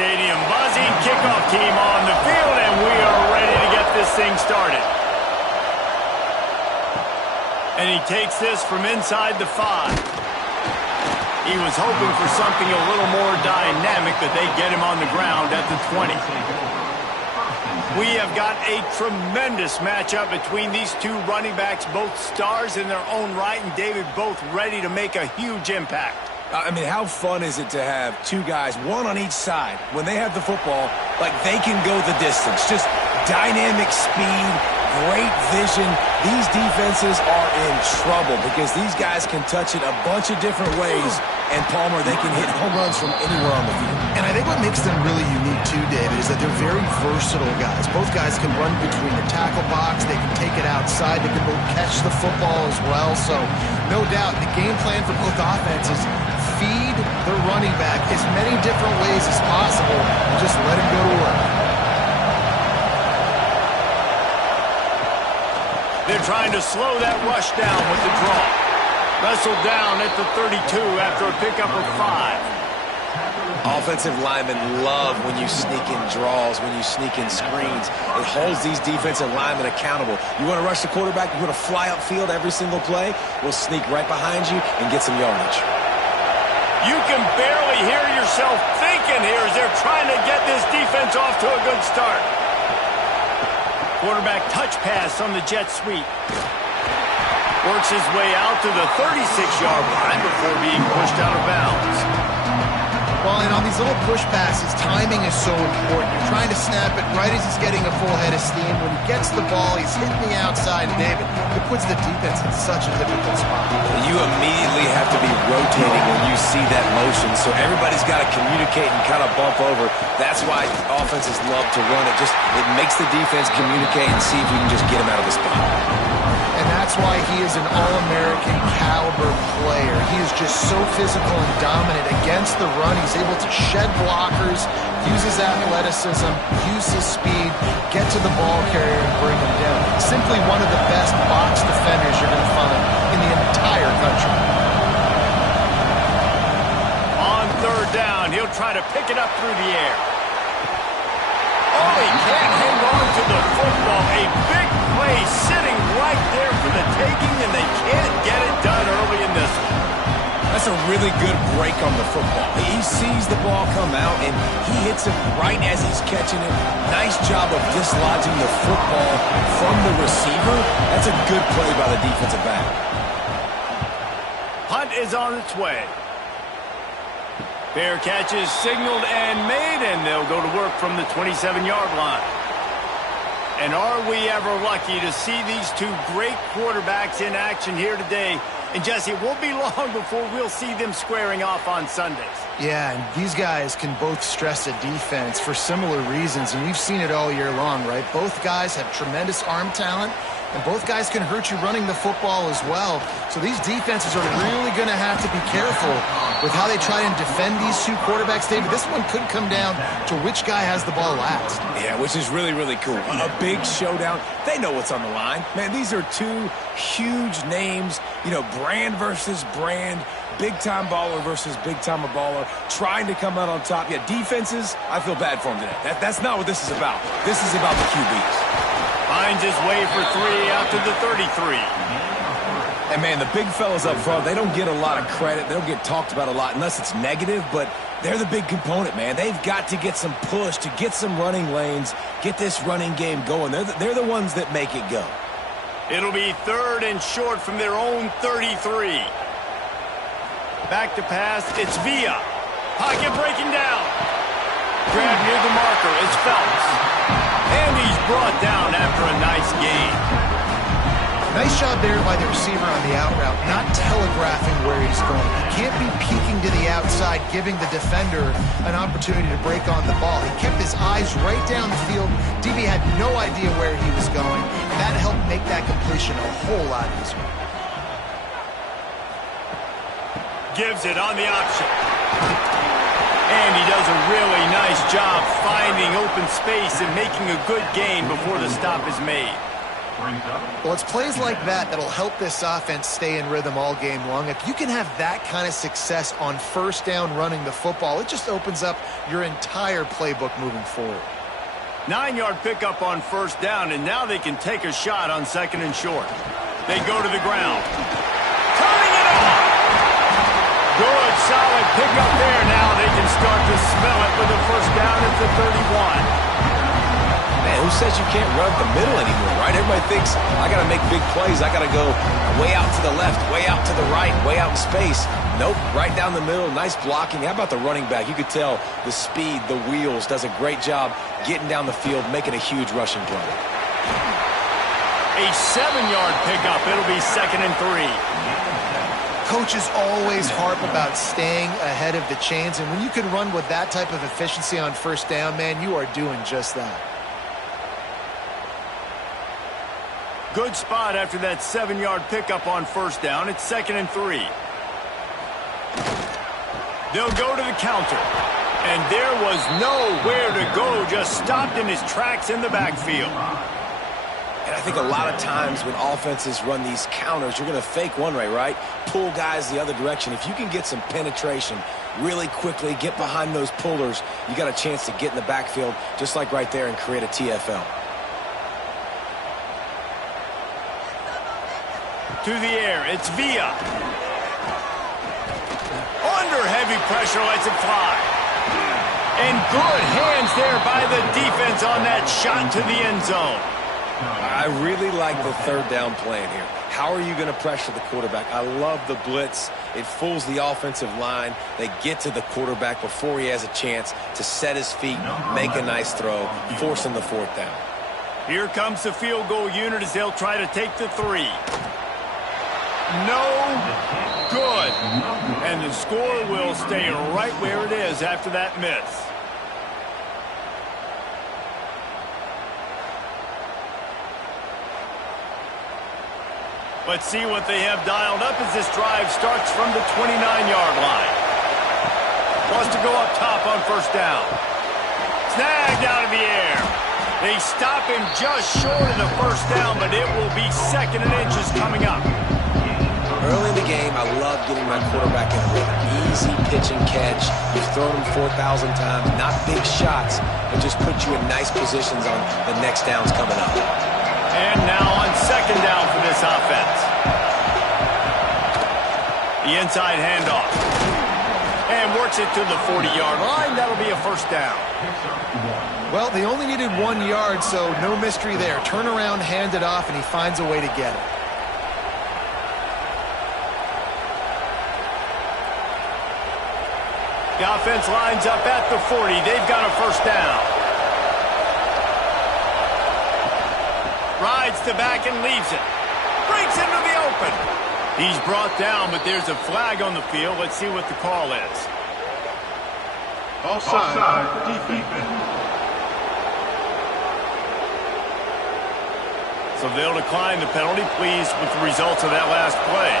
Stadium buzzing, kickoff team on the field, and we are ready to get this thing started. And he takes this from inside the 5. He was hoping for something a little more dynamic, that they get him on the ground at the 20. We have got a tremendous matchup between these two running backs, both stars in their own right, and David, both ready to make a huge impact. I mean, how fun is it to have two guys, one on each side, when they have the football, like they can go the distance. Just dynamic speed, great vision. These defenses are in trouble because these guys can touch it a bunch of different ways. And Palmer, they can hit home runs from anywhere on the field. And I think what makes them really unique too, David, is that they're very versatile guys. Both guys can run between the tackle box. They can take it outside. They can both catch the football as well. So no doubt the game plan for both offenses, feed the running back as many different ways as possible and just let him go to work. They're trying to slow that rush down with the draw. Wrestled down at the 32 after a pickup of 5. Offensive linemen love when you sneak in draws, when you sneak in screens. It holds these defensive linemen accountable. You want to rush the quarterback, you want to fly upfield every single play, we'll sneak right behind you and get some yardage. You can barely hear yourself thinking here as they're trying to get this defense off to a good start. Quarterback touch pass on the jet sweep. Works his way out to the 36-yard line before being pushed out of bounds. Well, and on these little push passes, timing is so important. You're trying to snap it right as he's getting a full head of steam. When he gets the ball, he's hitting the outside. And David, it puts the defense in such a difficult spot. You immediately have to be rotating when you see that motion, so everybody's got to communicate and kind of bump over. That's why offenses love to run it. It makes the defense communicate and see if we can just get him out of the spot. And that's why he is an All-American caliber player. He is just so physical and dominant against the run. He's able to shed blockers, use his athleticism, use his speed, get to the ball carrier and bring him down. Simply one of the best box defenders you're going to find in the entire country. On third down, he'll try to pick it up through the air. Oh, he can't hang on to the football. A big play sitting right there for the taking, and they can't get it done early in this one. That's a really good break on the football. He sees the ball come out, and he hits it right as he's catching it. Nice job of dislodging the football from the receiver. That's a good play by the defensive back. Punt is on its way. Fair catch is signaled and made, and they'll go to work from the 27-yard line. And are we ever lucky to see these two great quarterbacks in action here today? And Jesse, it won't be long before we'll see them squaring off on Sundays. Yeah, and these guys can both stress a defense for similar reasons, and we've seen it all year long, right? Both guys have tremendous arm talent, and both guys can hurt you running the football as well. So these defenses are really going to have to be careful with how they try and defend these two quarterbacks, David. This one could come down to which guy has the ball last. Yeah, which is really, really cool. A big showdown. They know what's on the line. Man, these are two huge names, brand versus brand, big-time baller versus big-time baller, trying to come out on top. Yeah, defenses, I feel bad for them today. That's not what this is about. This is about the QBs. Finds his way for 3 out to the 33. And, man, the big fellas up front, they don't get a lot of credit. They don't get talked about a lot unless it's negative, but they're the big component, man. They've got to get some push, to get some running lanes, get this running game going. They're the ones that make it go. It'll be 3rd and short from their own 33. Back to pass, it's Villa. Pocket breaking down. Grab near the marker, it's Phelps. And he's brought down after a nice gain. Nice job there by the receiver on the out route, not telegraphing where he's going. He can't be peeking to the outside, giving the defender an opportunity to break on the ball. He kept his eyes right down the field. DB had no idea where he was going. That helped make that completion a whole lot easier. Gives it on the option. And he does a really nice job finding open space and making a good gain before the stop is made. Well, it's plays like that that'll help this offense stay in rhythm all game long. If you can have that kind of success on first down running the football, it just opens up your entire playbook moving forward. 9-yard pickup on first down, and now they can take a shot on second and short. They go to the ground. Turning it off! Good, solid pickup there. Now they can start to smell it with a first down at the 31. Man, who says you can't run the middle anymore, right? Everybody thinks, I got to make big plays. I got to go way out to the left, way out to the right, way out in space. Nope, right down the middle, nice blocking. How about the running back? You could tell the speed, the wheels, does a great job getting down the field, making a huge rushing play. A 7-yard pickup. It'll be second and 3. Coaches always harp about staying ahead of the chains, and when you can run with that type of efficiency on first down, man, you are doing just that. Good spot after that 7-yard pickup on first down. It's second and 3. They'll go to the counter. And there was nowhere to go, just stopped in his tracks in the backfield. And I think a lot of times when offenses run these counters, you're going to fake one way, right? Pull guys the other direction. If you can get some penetration really quickly, get behind those pullers, you got a chance to get in the backfield, just like right there, and create a TFL. To the air, it's Villa. Under heavy pressure, lets it fly. And good hands there by the defense on that shot to the end zone. I really like the third down plan here. How are you going to pressure the quarterback? I love the blitz. It fools the offensive line. They get to the quarterback before he has a chance to set his feet, make a nice throw, forcing the fourth down. Here comes the field goal unit as they'll try to take the 3. No good. And the score will stay right where it is after that miss. Let's see what they have dialed up as this drive starts from the 29-yard line. Wants to go up top on first down. Snagged out of the air. They stop him just short of the first down, but it will be second and inches coming up. Early in the game, I love getting my quarterback in a rhythm. Easy pitch and catch. You've thrown him 4,000 times. Not big shots, but just put you in nice positions on the next downs coming up. And now on second down for this offense. The inside handoff. And works it to the 40-yard line. That'll be a first down. Well, they only needed 1 yard, so no mystery there. Turn around, hand it off, and he finds a way to get it. The offense lines up at the 40. They've got a first down. Rides to back and leaves it. Breaks into the open. He's brought down, but there's a flag on the field. Let's see what the call is. Offside, defense. So they'll decline the penalty. Pleased with the results of that last play.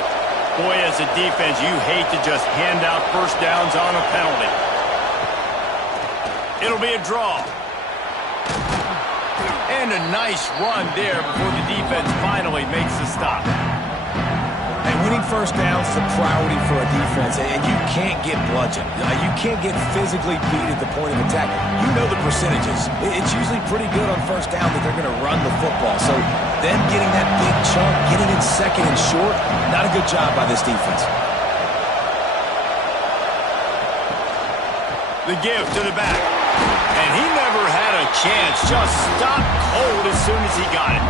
Boy, as a defense, you hate to just hand out first downs on a penalty. It'll be a draw. And a nice run there before the defense finally makes the stop. And winning first downs is a priority for a defense, and you can't get bludgeoned. You can't get physically beat at the point of attack. You know the percentages. It's usually pretty good on first down that they're going to run the football. So them getting that big chunk, getting in second and short, not a good job by this defense. The give to the back. And he never had a chance. Just stopped cold as soon as he got it.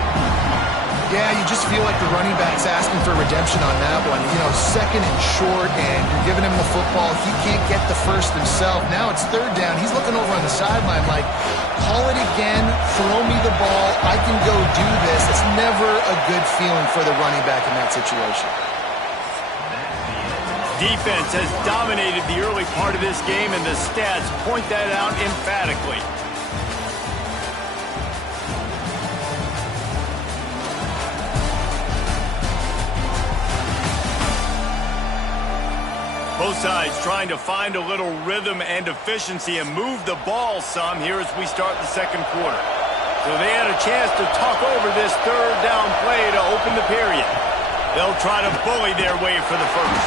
Yeah, you just feel like the running back's asking for redemption on that one. You know, second and short, and you're giving him the football. He can't get the first himself. Now it's third down. He's looking over on the sideline like, call it again, throw me the ball, I can go do this. It's never a good feeling for the running back in that situation. Defense has dominated the early part of this game, and the stats point that out emphatically. Both sides trying to find a little rhythm and efficiency and move the ball some here as we start the second quarter. So they had a chance to talk over this third down play to open the period. They'll try to bully their way for the first.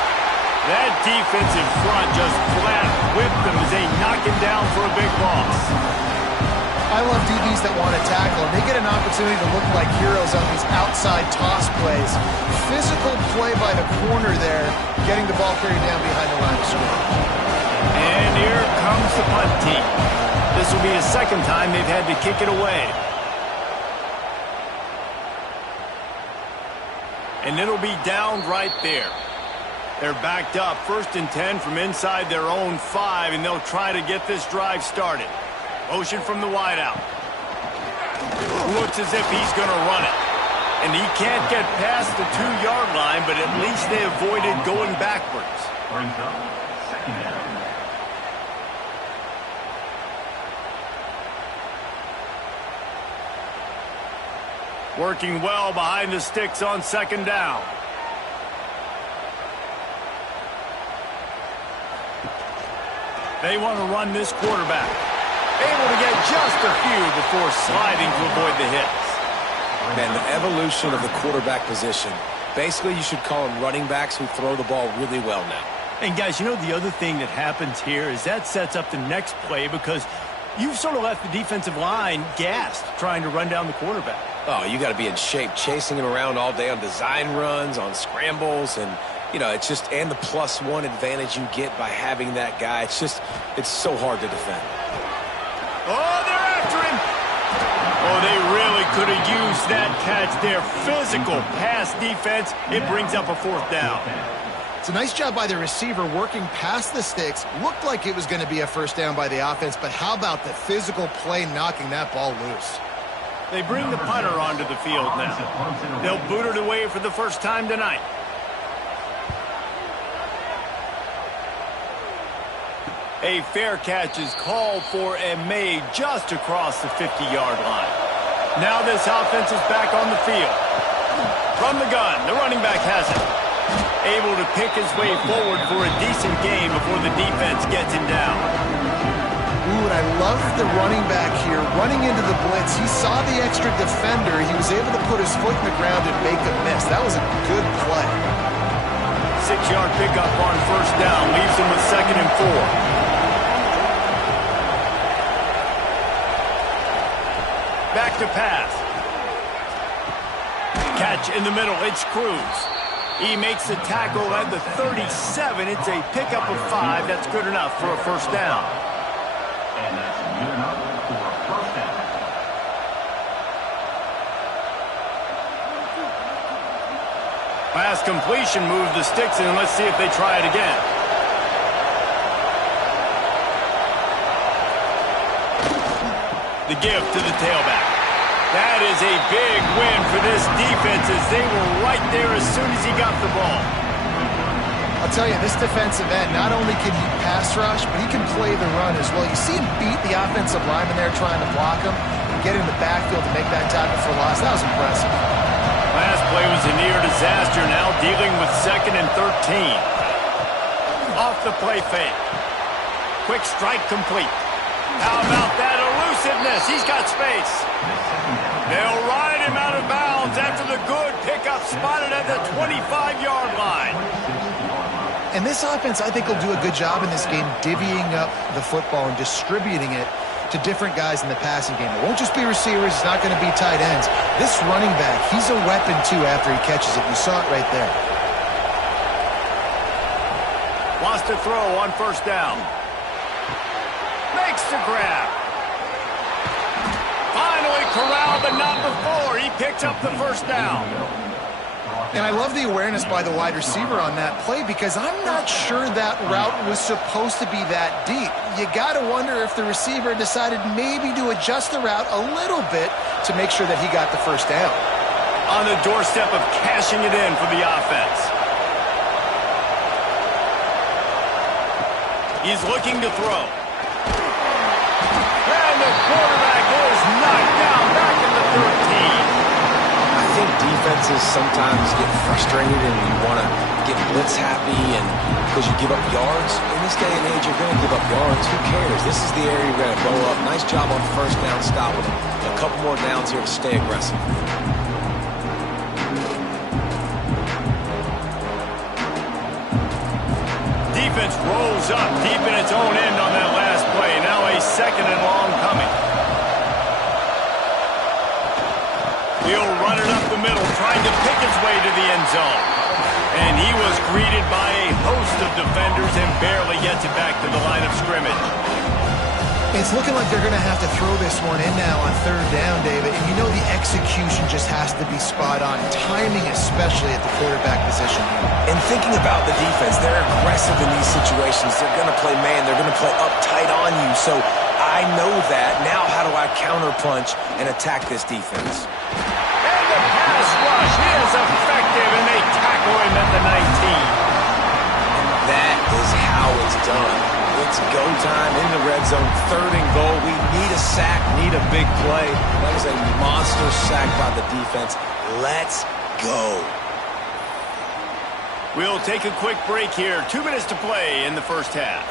That defensive front just flat whipped them as they knock him down for a big loss. I love DBs that want to tackle, and they get an opportunity to look like heroes on these outside toss plays. Physical play by the corner there, getting the ball carried down behind the line of scrimmage. And here comes the punt team. This will be the second time they've had to kick it away. And it'll be down right there. They're backed up, 1st and 10 from inside their own 5, and they'll try to get this drive started. Motion from the wideout. Looks as if he's going to run it. And he can't get past the 2-yard line, but at least they avoided going backwards. Brings up second down. Working well behind the sticks on 2nd down. They want to run this quarterback. Able to get just a few before sliding to avoid the hits. Man, the evolution of the quarterback position. Basically, you should call them running backs who throw the ball really well now. And guys, you know the other thing that happens here is that sets up the next play because you've sort of left the defensive line gassed trying to run down the quarterback. Oh, you got to be in shape, chasing him around all day on design runs, on scrambles, and, you know, it's just, and the +1 advantage you get by having that guy. It's just, it's so hard to defend. Oh, they're after him. Oh, they really could have used that catch there. Physical pass defense. It brings up a 4th down. It's a nice job by the receiver working past the sticks. Looked like it was going to be a 1st down by the offense, but how about the physical play knocking that ball loose? They bring the punter onto the field now. They'll boot it away for the first time tonight. A fair catch is called for and made just across the 50-yard line. Now this offense is back on the field. From the gun, the running back has it. Able to pick his way forward for a decent gain before the defense gets him down. Ooh, and I love the running back here. Running into the blitz, he saw the extra defender. He was able to put his foot in the ground and make a miss. That was a good play. 6-yard pickup on 1st down. Leaves him with 2nd and 4. Back to pass. Catch in the middle. It's Cruz. He makes the tackle at the 37. It's a pickup of 5. That's good enough for a 1st down. And that's good enough for a 1st down. Pass completion, move the sticks in, and let's see if they try it again. The give to the tailback. That is a big win for this defense as they were right there as soon as he got the ball. I'll tell you, this defensive end, not only can he pass rush, but he can play the run as well. You see him beat the offensive lineman there trying to block him and get in the backfield to make that tackle for loss. That was impressive. Last play was a near disaster, now dealing with 2nd and 13. Off the play fake. Quick strike complete. How about that elusiveness? He's got space. They'll ride him out of bounds after the good pickup spotted at the 25-yard line. And this offense, I think, will do a good job in this game divvying up the football and distributing it to different guys in the passing game. It won't just be receivers. It's not going to be tight ends. This running back, he's a weapon, too, after he catches it. You saw it right there. Wants to throw on 1st down. Makes the grab. Finally corralled, but not before. He picks up the 1st down. And I love the awareness by the wide receiver on that play because I'm not sure that route was supposed to be that deep. You got to wonder if the receiver decided maybe to adjust the route a little bit to make sure that he got the 1st down. On the doorstep of cashing it in for the offense. He's looking to throw. And the quarterback is knocked down back in the 13. I think defenses sometimes get frustrated and you want to get blitz happy and because you give up yards. In this day and age, you're going to give up yards. Who cares? This is the area you're going to blow up. Nice job on first down stopping them. A couple more downs here to stay aggressive. Defense rolls up deep in its own end on that last play. Now a 2nd and long coming. He'll run it up the middle, trying to pick his way to the end zone. And he was greeted by a host of defenders and barely gets it back to the line of scrimmage. It's looking like they're going to have to throw this one in now on 3rd down, David. And you know the execution just has to be spot on. Timing especially at the quarterback position. And thinking about the defense, they're aggressive in these situations. They're going to play man. They're going to play up tight on you. So I know that. Now how do I counterpunch and attack this defense? And the pass rush is effective, and they tackle him at the 19. That is how it's done. It's go time in the red zone, 3rd and goal. We need a sack, need a big play. That was a monster sack by the defense. Let's go. We'll take a quick break here. 2 minutes to play in the first half.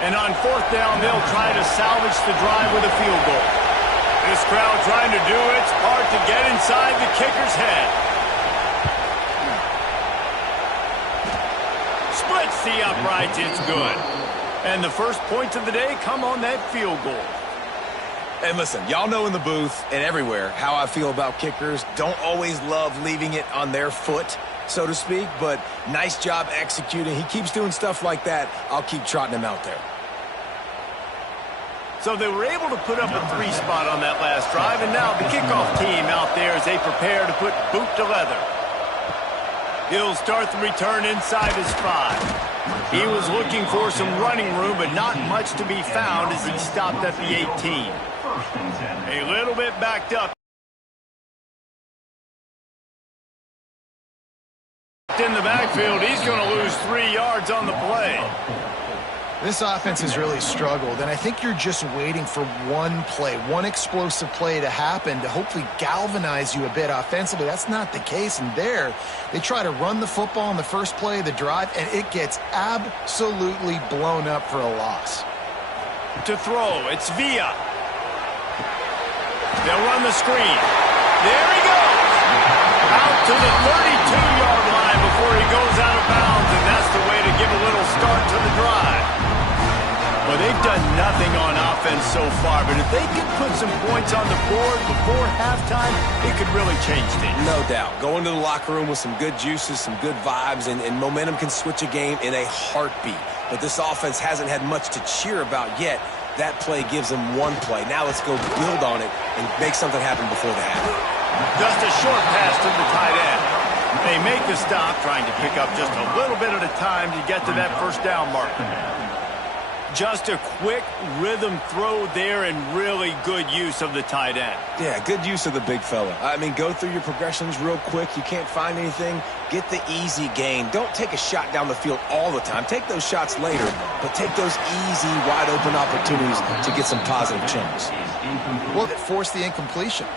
And on 4th down, they'll try to salvage the drive with a field goal. This crowd trying to do its part to get inside the kicker's head. Splits the uprights, it's good. And the first points of the day come on that field goal. And listen, y'all know in the booth and everywhere how I feel about kickers. Don't always love leaving it on their foot, so to speak, but nice job executing. He keeps doing stuff like that. I'll keep trotting him out there. So they were able to put up a 3 spot on that last drive, and now the kickoff team out there as they prepare to put boot to leather. He'll start the return inside his 5. He was looking for some running room, but not much to be found as he stopped at the 18. A little bit backed up. In the backfield, he's going to lose 3 yards on the play. This offense has really struggled, and I think you're just waiting for one play, one explosive play to happen to hopefully galvanize you a bit offensively. That's not the case, and there they try to run the football on the first play of the drive, and it gets absolutely blown up for a loss. To throw, it's Villa. They'll run the screen. There he goes! Out to the 32-yard line before he goes out of bounds, and that's the way to give a little start to the drive. Well, they've done nothing on offense so far, but if they could put some points on the board before halftime, it could really change things. No doubt. Go into the locker room with some good juices, some good vibes, and momentum can switch a game in a heartbeat. But this offense hasn't had much to cheer about yet. That play gives them one play. Now let's go build on it and make something happen before the half. Just a short pass to the tight end. They make the stop, trying to pick up just a little bit at a time to get to that first down marker. Just a quick rhythm throw there and really good use of the tight end. Yeah, good use of the big fella. I mean, go through your progressions real quick. You can't find anything. Get the easy gain. Don't take a shot down the field all the time. Take those shots later, but take those easy, wide-open opportunities to get some positive chunks. Well, it forced the incompletion.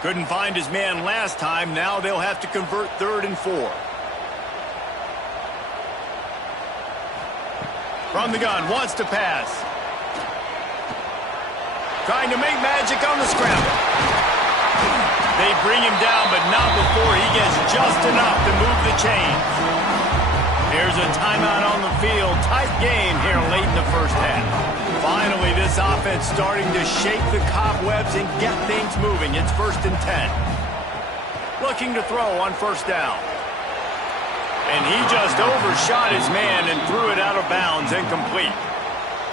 Couldn't find his man last time. Now they'll have to convert 3rd and 4. From the gun, wants to pass. Trying to make magic on the scramble. They bring him down, but not before he gets just enough to move the chains. Here's a timeout on the field. Tight game here late in the first half. Finally, this offense starting to shake the cobwebs and get things moving. It's 1st and 10. Looking to throw on 1st down. And he just overshot his man and threw it out of bounds, incomplete.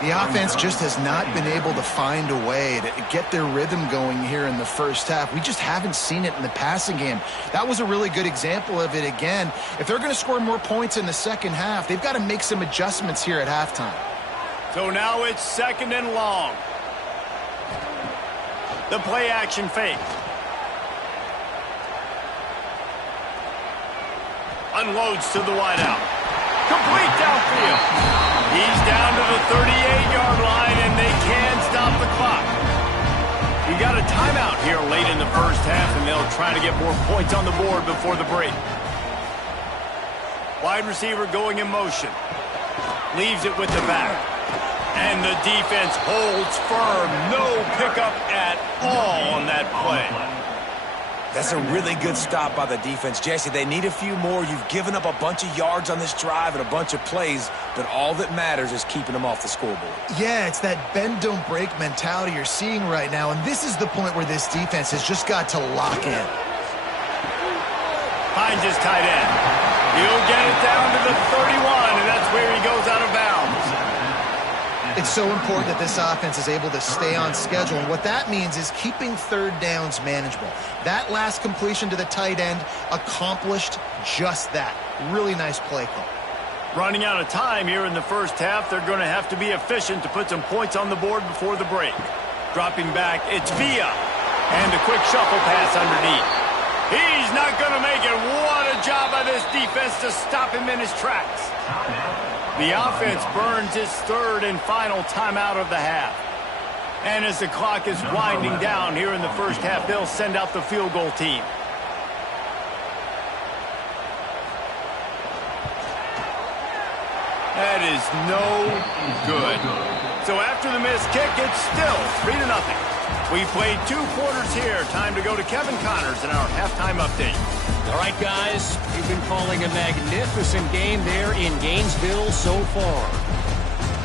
The offense just has not been able to find a way to get their rhythm going here in the first half. We just haven't seen it in the passing game. That was a really good example of it again. If they're going to score more points in the second half, they've got to make some adjustments here at halftime. So now it's 2nd and long. The play action fake. Unloads to the wideout. Complete downfield. He's down to the 38-yard line, and they can stop the clock. We got a timeout here late in the first half, and they'll try to get more points on the board before the break. Wide receiver going in motion. Leaves it with the back. And the defense holds firm. No pickup at all on that play. That's a really good stop by the defense. Jesse, they need a few more. You've given up a bunch of yards on this drive and a bunch of plays, but all that matters is keeping them off the scoreboard. Yeah, it's that bend, don't break mentality you're seeing right now, and this is the point where this defense has just got to lock in. Finds his tight end. He'll get it down to the 31, and that's where he goes out of bounds. It's so important that this offense is able to stay on schedule, and what that means is keeping third downs manageable. That last completion to the tight end accomplished just that. Really nice play call. Running out of time here in the first half, they're going to have to be efficient to put some points on the board before the break. Dropping back, it's Villa, and a quick shuffle pass underneath. He's not going to make it. What a job by this defense to stop him in his tracks. The offense burns its third and final timeout of the half. And as the clock is winding down here in the first half, they'll send out the field goal team. That is no good. So after the missed kick, it's still 3-0. We played 2 quarters here. Time to go to Kevin Connors in our halftime update. All right, guys, we've been calling a magnificent game there in Gainesville so far.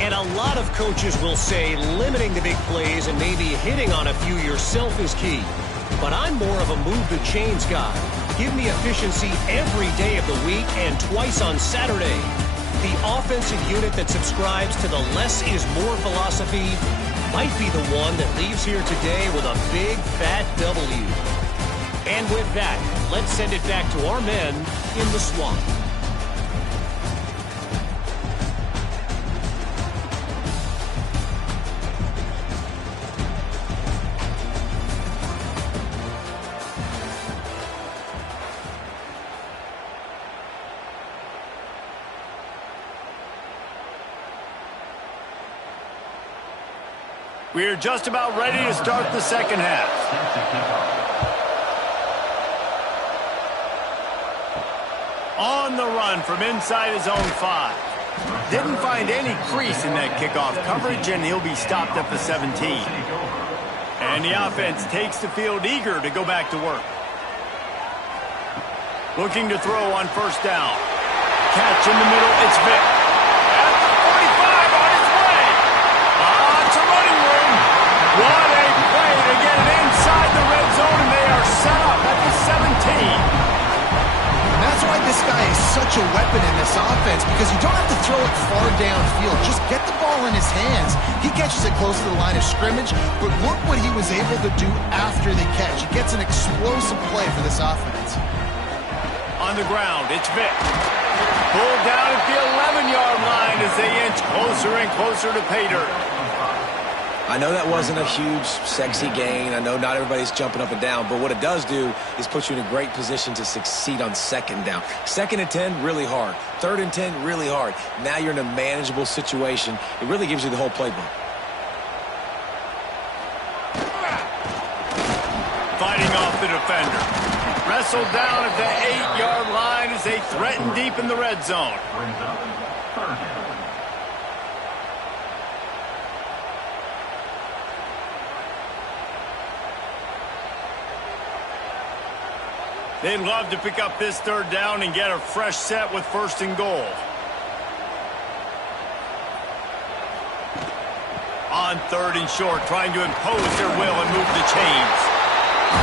And a lot of coaches will say limiting the big plays and maybe hitting on a few yourself is key. But I'm more of a move the chains guy. Give me efficiency every day of the week and twice on Saturday. The offensive unit that subscribes to the less is more philosophy might be the one that leaves here today with a big fat W. And with that, let's send it back to our men in the swamp. We are just about ready to start the second half. On the run from inside his own 5. Didn't find any crease in that kickoff coverage, and he'll be stopped at the 17. And the offense takes the field eager to go back to work. Looking to throw on first down. Catch in the middle, it's Vick. At the 45 on his way. Lots of running room. What a play to get it inside the red zone, and they are set up at the 17. That's why this guy is such a weapon in this offense, because you don't have to throw it far downfield. Just get the ball in his hands. He catches it close to the line of scrimmage, but look what he was able to do after the catch. He gets an explosive play for this offense. On the ground, it's Vick. Pulled down at the 11-yard line as they inch closer and closer to pay dirt. I know that wasn't a huge, sexy gain. I know not everybody's jumping up and down, but what it does do is put you in a great position to succeed on second down. 2nd and 10, really hard. 3rd and 10, really hard. Now you're in a manageable situation. It really gives you the whole playbook. Fighting off the defender. Wrestled down at the 8-yard line as they threaten deep in the red zone. Brings up third down. They'd love to pick up this 3rd down and get a fresh set with 1st and goal. On 3rd and short, trying to impose their will and move the chains.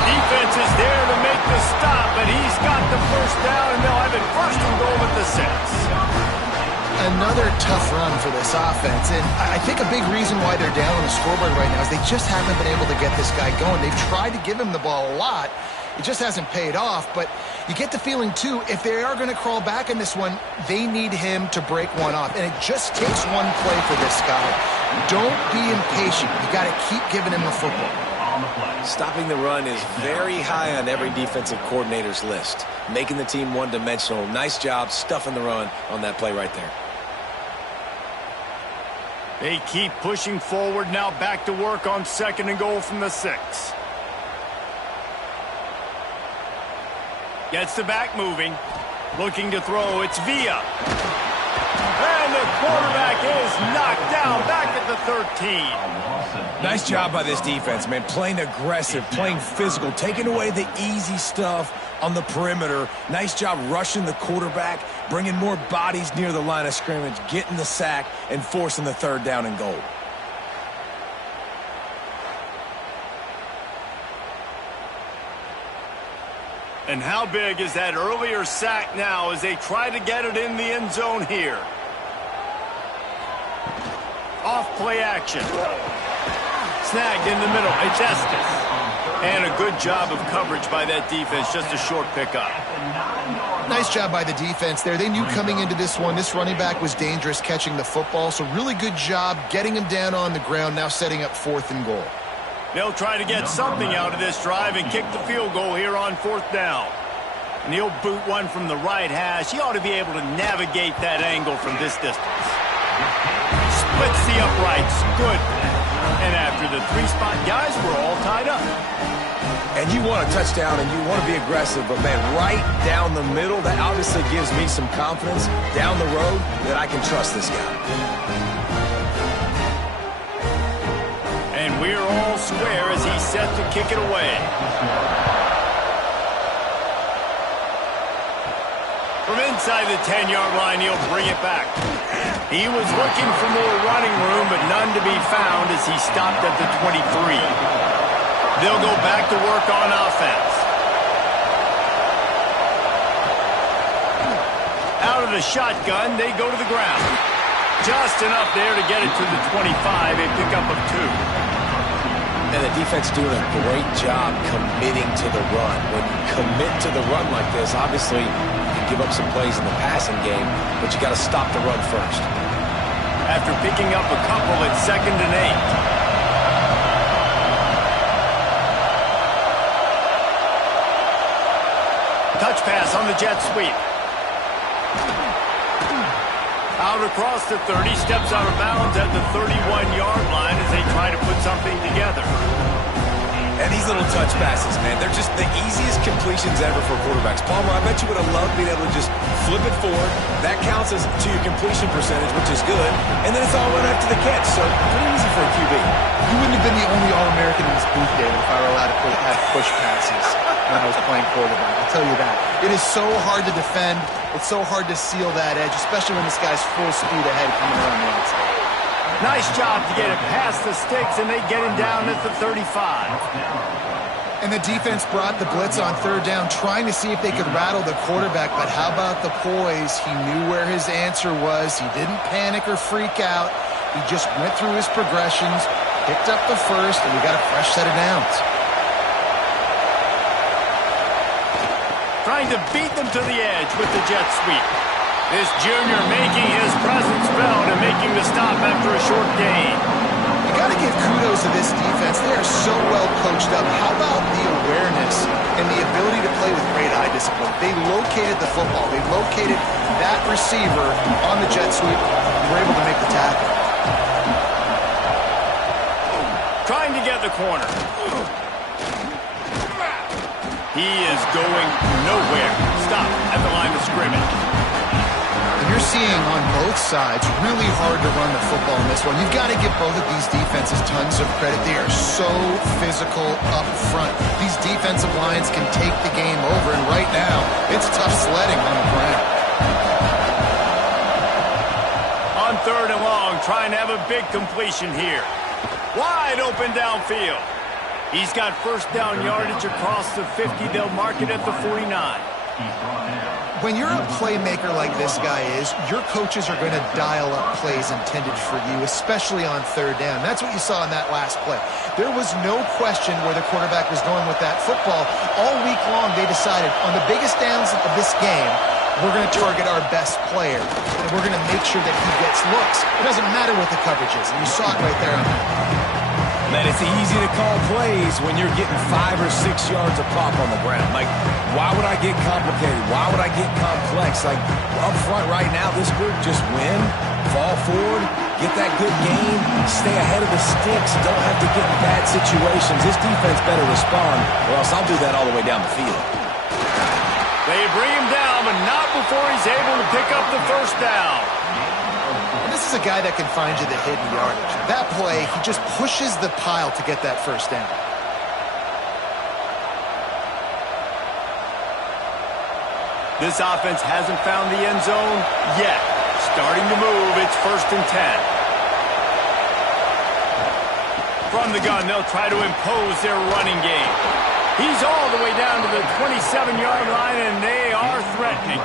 Defense is there to make the stop, but he's got the 1st down, and they'll have it 1st and goal at the 6. Another tough run for this offense, and I think a big reason why they're down on the scoreboard right now is they just haven't been able to get this guy going. They've tried to give him the ball a lot. It just hasn't paid off, but you get the feeling, too, if they are going to crawl back in this one, they need him to break one off. And it just takes one play for this guy. Don't be impatient. You got to keep giving him the football. on the play. Stopping the run is very high on every defensive coordinator's list. Making the team one-dimensional. Nice job stuffing the run on that play right there. They keep pushing forward, now back to work on 2nd and goal from the 6. Gets the back moving. Looking to throw, it's Villa. And the quarterback is knocked down back at the 13. Nice job by this defense, man. Playing aggressive, playing physical, taking away the easy stuff on the perimeter. Nice job rushing the quarterback, bringing more bodies near the line of scrimmage, getting the sack, and forcing the 3rd down and goal. And how big is that earlier sack now as they try to get it in the end zone here? Off play action. Snagged in the middle. It's Estes. And a good job of coverage by that defense. Just a short pickup. Nice job by the defense there. They knew coming into this one, this running back was dangerous catching the football. So really good job getting him down on the ground, now setting up 4th and goal. They'll try to get something out of this drive and kick the field goal here on 4th down. And he'll boot one from the right hash. He ought to be able to navigate that angle from this distance. Splits the uprights. Good. And after the 3-spot guys, we're all tied up. And you want a touchdown and you want to be aggressive, but man, right down the middle, that obviously gives me some confidence down the road that I can trust this guy. And we're all square as he's set to kick it away. From inside the 10-yard line, he'll bring it back. He was looking for more running room, but none to be found as he stopped at the 23. They'll go back to work on offense. Out of the shotgun, they go to the ground. Just enough there to get it to the 25, a pickup of 2. And the defense doing a great job committing to the run. When you commit to the run like this, obviously you can give up some plays in the passing game, but you got to stop the run first. After picking up a couple, it's 2nd and 8. Touch pass on the jet sweep. Out across the 30, steps out of bounds at the 31-yard line as they try to put something together. And these little touch passes, man, they're just the easiest completions ever for quarterbacks. Palmer, I bet you would have loved being able to just flip it forward. That counts as to your completion percentage, which is good. And then it's all run after the catch, so pretty easy for a QB. You wouldn't have been the only All-American in this booth, David, if I were allowed to have push passes when I was playing quarterback. I'll tell you that. It is so hard to defend. It's so hard to seal that edge, especially when this guy's full speed ahead coming around the outside. Nice job to get it past the sticks, and they get him down at the 35. And the defense brought the blitz on 3rd down, trying to see if they could rattle the quarterback. But how about the poise? He knew where his answer was. He didn't panic or freak out. He just went through his progressions, picked up the first, and we got a fresh set of downs. Trying to beat them to the edge with the jet sweep. This junior making his presence felt and making the stop after a short gain. You got to give kudos to this defense. They are so well coached up. How about the awareness and the ability to play with great eye discipline? They located the football. They located that receiver on the jet sweep and were able to make the tackle. Trying to get the corner. He is going nowhere. Stop at the line of scrimmage. And you're seeing on both sides really hard to run the football in this one. You've got to give both of these defenses tons of credit. They are so physical up front. These defensive lines can take the game over, and right now, it's tough sledding on the ground. On 3rd and long, trying to have a big completion here. Wide open downfield. He's got 1st down yardage across the 50. They'll mark it at the 49. When you're a playmaker like this guy is, your coaches are going to dial up plays intended for you, especially on 3rd down. That's what you saw in that last play. There was no question where the quarterback was going with that football. All week long, they decided on the biggest downs of this game, we're going to target our best player, and we're going to make sure that he gets looks. It doesn't matter what the coverage is, and you saw it right there. Man, it's easy to call plays when you're getting 5 or 6 yards of pop on the ground. Like, why would I get complicated? Why would I get complex? Like, up front right now, this group just win, fall forward, get that good game, stay ahead of the sticks, don't have to get in bad situations. This defense better respond, or else I'll do that all the way down the field. They bring him down, but not before he's able to pick up the first down. This is a guy that can find you the hidden yardage. That play, he just pushes the pile to get that first down. This offense hasn't found the end zone yet. Starting to move, it's 1st and 10. From the gun, they'll try to impose their running game. He's all the way down to the 27-yard line, and they are threatening.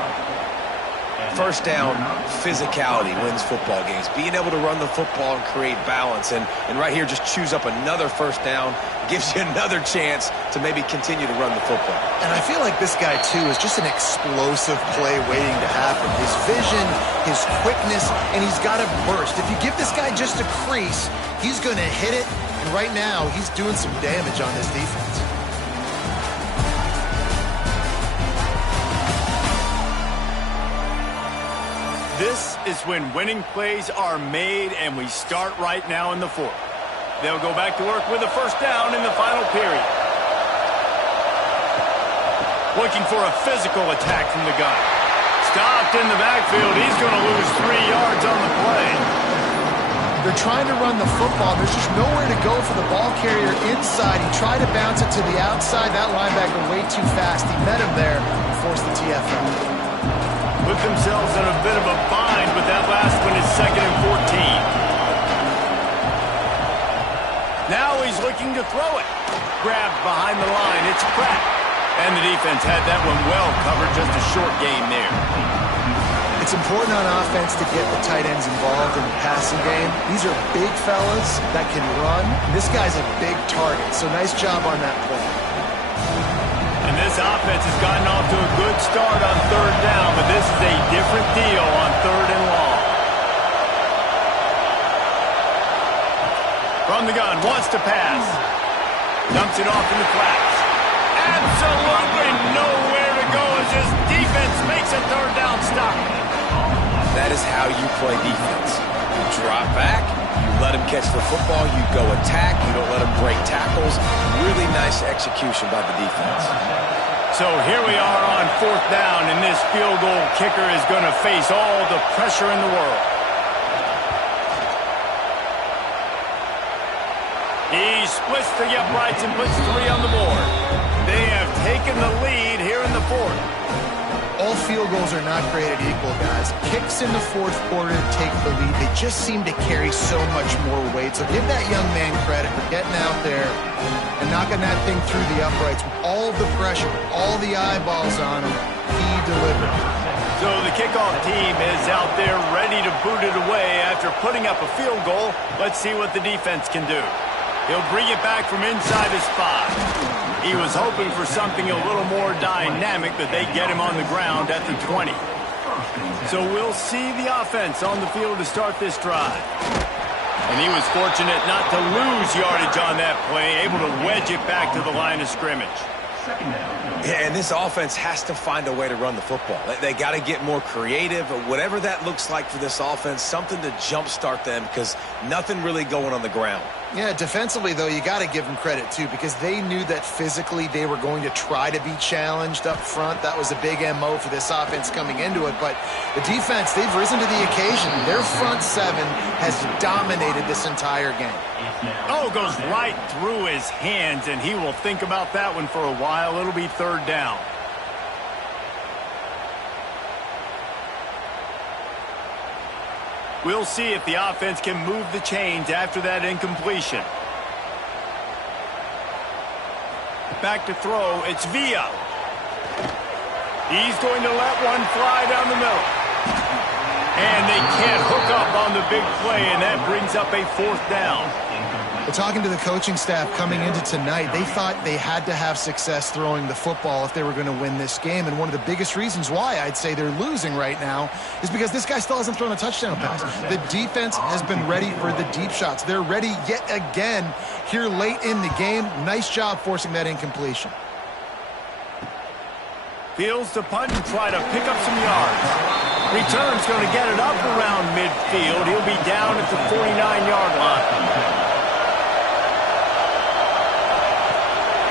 First down, physicality wins football games. Being able to run the football and create balance. And right here, just choose up another first down. Gives you another chance to maybe continue to run the football. And I feel like this guy, too, is just an explosive play waiting to happen. His vision, his quickness, and he's got a burst. If you give this guy just a crease, he's going to hit it. And right now, he's doing some damage on this defense. This is when winning plays are made, and we start right now in the 4th. They'll go back to work with a first down in the final period. Looking for a physical attack from the gun. Stopped in the backfield. He's going to lose 3 yards on the play. They're trying to run the football. There's just nowhere to go for the ball carrier inside. He tried to bounce it to the outside. That linebacker way too fast. He met him there and forced the TFL. Put themselves in a bit of a bind with that last one. It's 2nd and 14. Now he's looking to throw it. Grabbed behind the line. It's Pratt. And the defense had that one well covered. Just a short gain there. It's important on offense to get the tight ends involved in the passing game. These are big fellas that can run. This guy's a big target, so nice job on that play. And this offense has gotten off to a good start on 3rd down, but this is a different deal on 3rd and long. From the gun, wants to pass. Dumps it off in the flats. Absolutely nowhere to go as this defense makes a 3rd down stop. That is how you play defense. You drop back, you let him catch the football, you go attack, you don't let him break tackles. Really nice execution by the defense. So here we are on 4th down, and this field goal kicker is going to face all the pressure in the world. He splits the uprights and puts 3 on the board. They have taken the lead here in the 4th. All field goals are not created equal, guys. Kicks in the 4th quarter take the lead. They just seem to carry so much more weight. So give that young man credit for getting out there and knocking that thing through the uprights with all of the pressure, with all the eyeballs on him. He delivered. So the kickoff team is out there ready to boot it away after putting up a field goal. Let's see what the defense can do. He'll bring it back from inside his 5. He was hoping for something a little more dynamic, but they get him on the ground at the 20. So we'll see the offense on the field to start this drive. And he was fortunate not to lose yardage on that play, able to wedge it back to the line of scrimmage. Yeah, and this offense has to find a way to run the football. They got to get more creative, or whatever that looks like for this offense, something to jumpstart them, because nothing really going on the ground. Yeah, defensively, though, you got to give them credit, too, because they knew that physically they were going to try to be challenged up front. That was a big MO for this offense coming into it. But the defense, they've risen to the occasion. Their front 7 has dominated this entire game. Oh, goes right through his hands, and he will think about that one for a while. It'll be 3rd down. We'll see if the offense can move the chains after that incompletion. Back to throw. It's Villa. He's going to let one fly down the middle. And they can't hook up on the big play, and that brings up a 4th down. But talking to the coaching staff coming into tonight, they thought they had to have success throwing the football if they were going to win this game. And one of the biggest reasons why I'd say they're losing right now is because this guy still hasn't thrown a touchdown pass. The defense has been ready for the deep shots. They're ready yet again here late in the game. Nice job forcing that incompletion. Fields to punt and try to pick up some yards. Return's going to get it up around midfield. He'll be down at the 49-yard line.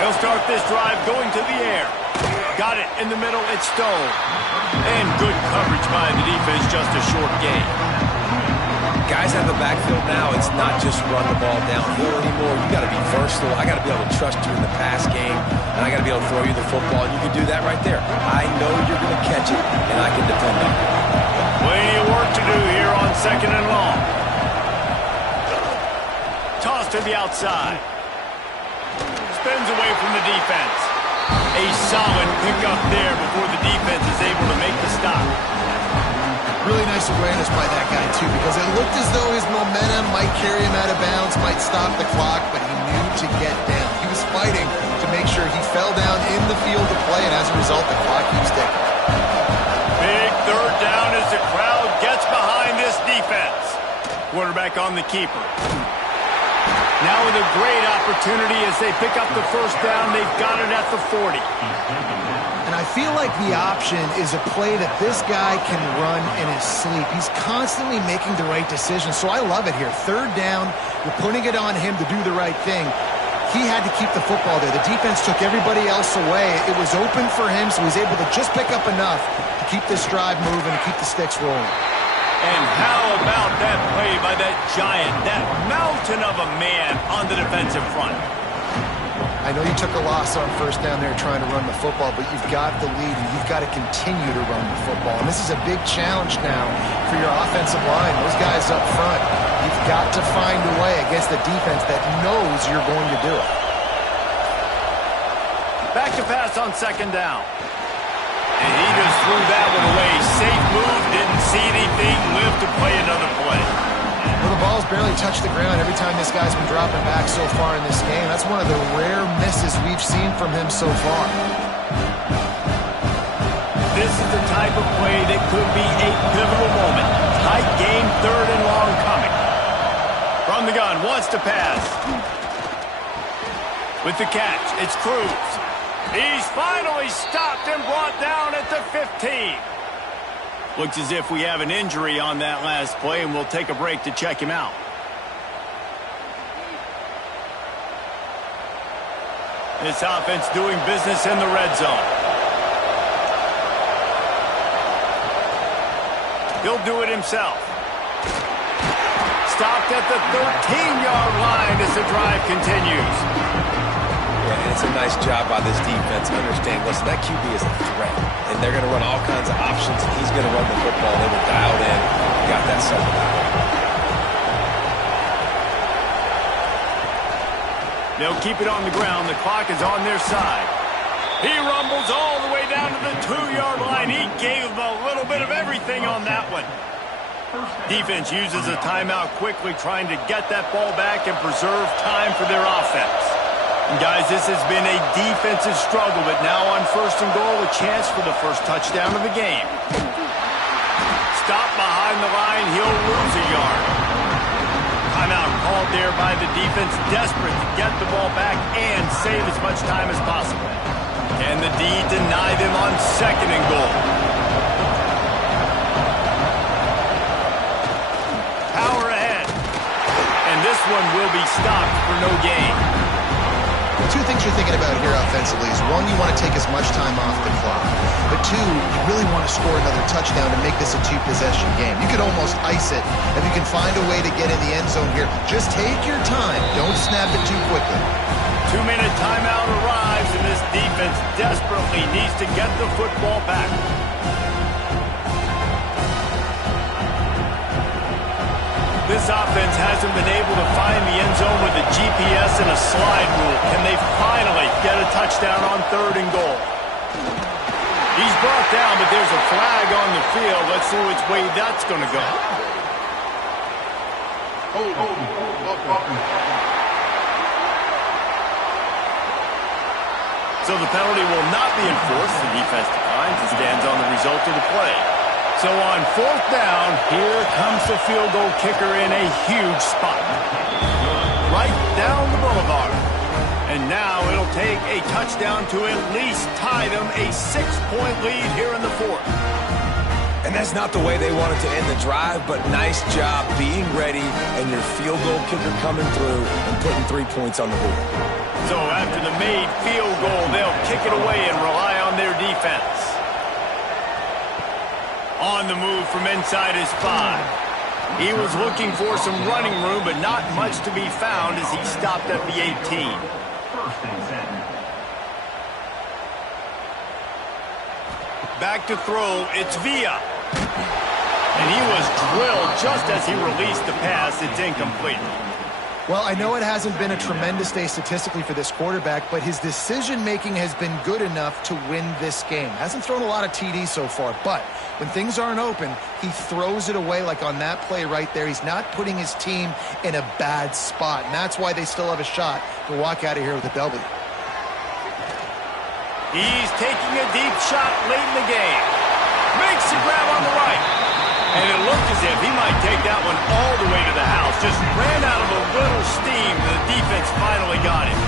He'll start this drive going to the air. Got it in the middle. It's Stone. And good coverage by the defense. Just a short gain. Guys have the backfield now. It's not just run the ball downhill anymore. You got to be versatile. I got to be able to trust you in the pass game, and I got to be able to throw you the football, and you can do that right there. I know you're going to catch it, and I can depend on it. Plenty of work to do here on 2nd and long. Toss to the outside. Spins away from the defense. A solid pickup there before the defense is able to make the stop. Really nice awareness by that guy, too, because it looked as though his momentum might carry him out of bounds, might stop the clock, but he knew to get down. He was fighting to make sure he fell down in the field of play, and as a result, the clock keeps ticking. Big 3rd down as the crowd gets behind this defense. Quarterback on the keeper. Now with a great opportunity as they pick up the 1st down. They've got it at the 40. And I feel like the option is a play that this guy can run in his sleep. He's constantly making the right decision, so I love it here. 3rd down, you're putting it on him to do the right thing. He had to keep the football there. The defense took everybody else away. It was open for him, so he's able to just pick up enough to keep this drive moving and keep the sticks rolling. And how about that play by that giant, that mountain of a man on the defensive front? I know you took a loss on 1st down there trying to run the football, but you've got the lead, and you've got to continue to run the football. And this is a big challenge now for your offensive line. Those guys up front, you've got to find a way against the defense that knows you're going to do it. Back to pass on 2nd down. And he just threw that one away. Safe move, didn't see anything, lived to play another play. Well, the ball's barely touched the ground every time this guy's been dropping back so far in this game. That's one of the rare misses we've seen from him so far. This is the type of play that could be a pivotal moment. Tight game, 3rd and long coming. From the gun, wants to pass. With the catch, it's Cruz. He's finally stopped and brought down at the 15. Looks as if we have an injury on that last play, and we'll take a break to check him out. This offense doing business in the red zone. He'll do it himself. Stopped at the 13-yard line as the drive continues. Yeah, and it's a nice job by this defense to understand, listen, that QB is a threat, and they're going to run all kinds of options, and he's going to run the football. They were dialed in, got that settled out. They'll keep it on the ground. The clock is on their side. He rumbles all the way down to the 2-yard line. He gave them a little bit of everything on that one. Defense uses a timeout quickly, trying to get that ball back and preserve time for their offense. And guys, this has been a defensive struggle, but now on 1st and goal, a chance for the first touchdown of the game. Stop behind the line, he'll lose a yard. Timeout called there by the defense, desperate to get the ball back and save as much time as possible. Can the D deny them on 2nd and goal? Power ahead. And this one will be stopped for no gain. Two things you're thinking about here offensively is, one, you want to take as much time off the clock. But two, you really want to score another touchdown to make this a 2-possession game. You could almost ice it if you can find a way to get in the end zone here. Just take your time. Don't snap it too quickly. 2-minute timeout arrives, and this defense desperately needs to get the football back. This offense hasn't been able to find the end zone with a GPS and a slide rule. Can they finally get a touchdown on 3rd and goal? He's brought down, but there's a flag on the field. Let's see which way that's going to go. So the penalty will not be enforced. The defense declines and stands on the result of the play. So on 4th down, here comes the field goal kicker in a huge spot. Right down the boulevard. And now it'll take a touchdown to at least tie them a 6-point lead here in the 4th. And that's not the way they wanted to end the drive, but nice job being ready and your field goal kicker coming through and putting 3 points on the board. So after the made field goal, they'll kick it away and rely on their defense. On the move from inside his 5. He was looking for some running room, but not much to be found as he stopped at the 18. Back to throw, it's Villa. And he was drilled just as he released the pass. It's incomplete. Well, I know it hasn't been a tremendous day statistically for this quarterback, but his decision-making has been good enough to win this game. Hasn't thrown a lot of TDs so far, but when things aren't open, he throws it away like on that play right there. He's not putting his team in a bad spot, and that's why they still have a shot to walk out of here with a W. He's taking a deep shot late in the game. Makes the grab on the right. And it looked as if he might take that one all the way to the house. Just ran out of a little steam. The defense finally got him.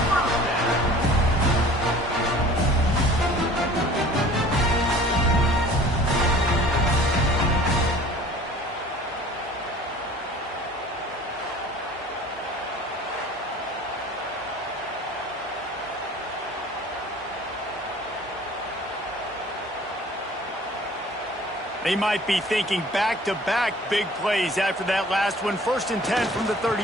They might be thinking back-to-back big plays after that last one. 1st and 10 from the 32.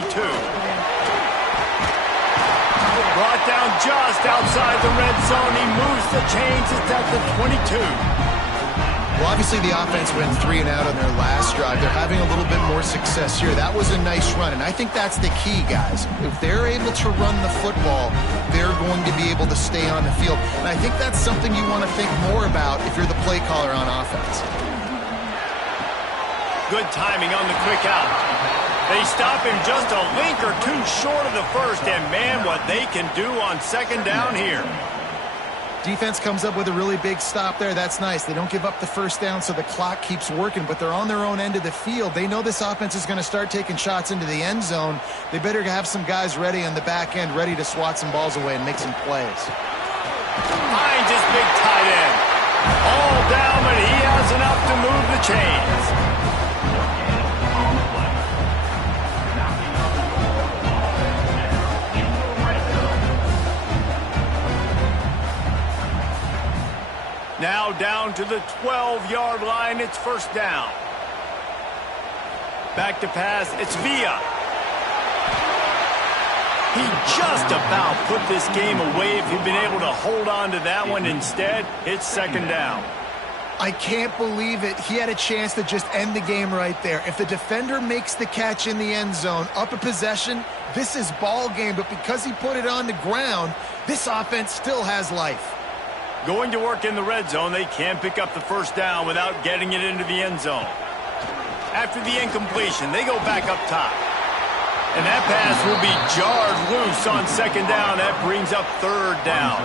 Brought down just outside the red zone. He moves the chains. It's at the 22. Well, obviously the offense went 3 and out on their last drive. They're having a little bit more success here. That was a nice run, and I think that's the key, guys. If they're able to run the football, they're going to be able to stay on the field. And I think that's something you want to think more about if you're the play caller on offense. Good timing on the quick out. They stop him just a link or two short of the first, and man, what they can do on 2nd down here. Defense comes up with a really big stop there. That's nice. They don't give up the 1st down, so the clock keeps working, but they're on their own end of the field. They know this offense is going to start taking shots into the end zone. They better have some guys ready on the back end, ready to swat some balls away and make some plays. Finds his big tight end. All down, but he has enough to move the chains. Now down to the 12-yard line. It's 1st down. Back to pass. It's Villa. He just about put this game away if he'd been able to hold on to that one. Instead, it's 2nd down. I can't believe it. He had a chance to just end the game right there. If the defender makes the catch in the end zone, up a possession, this is ball game. But because he put it on the ground, this offense still has life. Going to work in the red zone, they can't pick up the 1st down without getting it into the end zone. After the incompletion, they go back up top. And that pass will be jarred loose on 2nd down. That brings up 3rd down.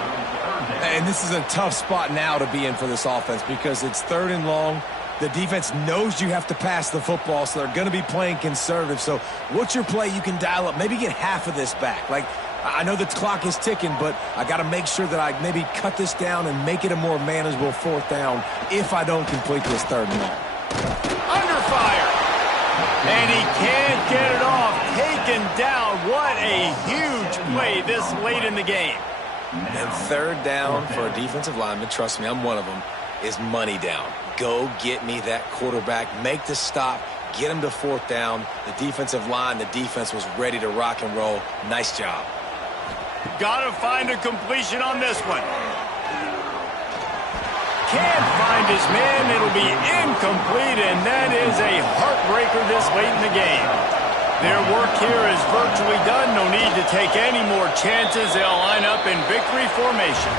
And this is a tough spot now to be in for this offense because it's 3rd and long. The defense knows you have to pass the football, so they're going to be playing conservative. So what's your play you can dial up? Maybe get half of this back. Like, I know the clock is ticking, but I got to make sure that I maybe cut this down and make it a more manageable 4th down if I don't complete this 3rd and long. Under fire. And he can't get it off. Taken down. What a huge play this late in the game. And 3rd down for a defensive lineman, trust me, I'm one of them, is money down. Go get me that quarterback. Make the stop. Get him to 4th down. The defensive line, the defense was ready to rock and roll. Nice job. Got to find a completion on this one. Can't find his man. It'll be incomplete, and that is a heartbreaker this late in the game. Their work here is virtually done. No need to take any more chances. They'll line up in victory formation.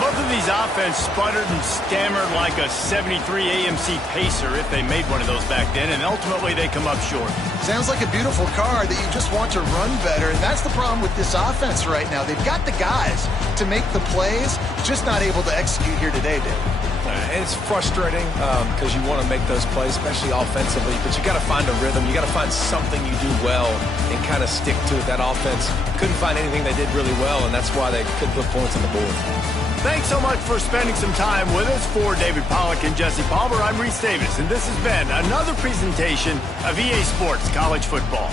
Both of these offenses sputtered and stammered like a 73 AMC Pacer if they made one of those back then, and ultimately they come up short. Sounds like a beautiful car that you just want to run better, and that's the problem with this offense right now. They've got the guys to make the plays, just not able to execute here today, Dave. And it's frustrating because you want to make those plays, especially offensively, but you got to find a rhythm. You got to find something you do well and kind of stick to it. That offense couldn't find anything they did really well, and that's why they couldn't put points on the board. Thanks so much for spending some time with us. For David Pollack and Jesse Palmer, I'm Reese Davis, and this has been another presentation of EA Sports College Football.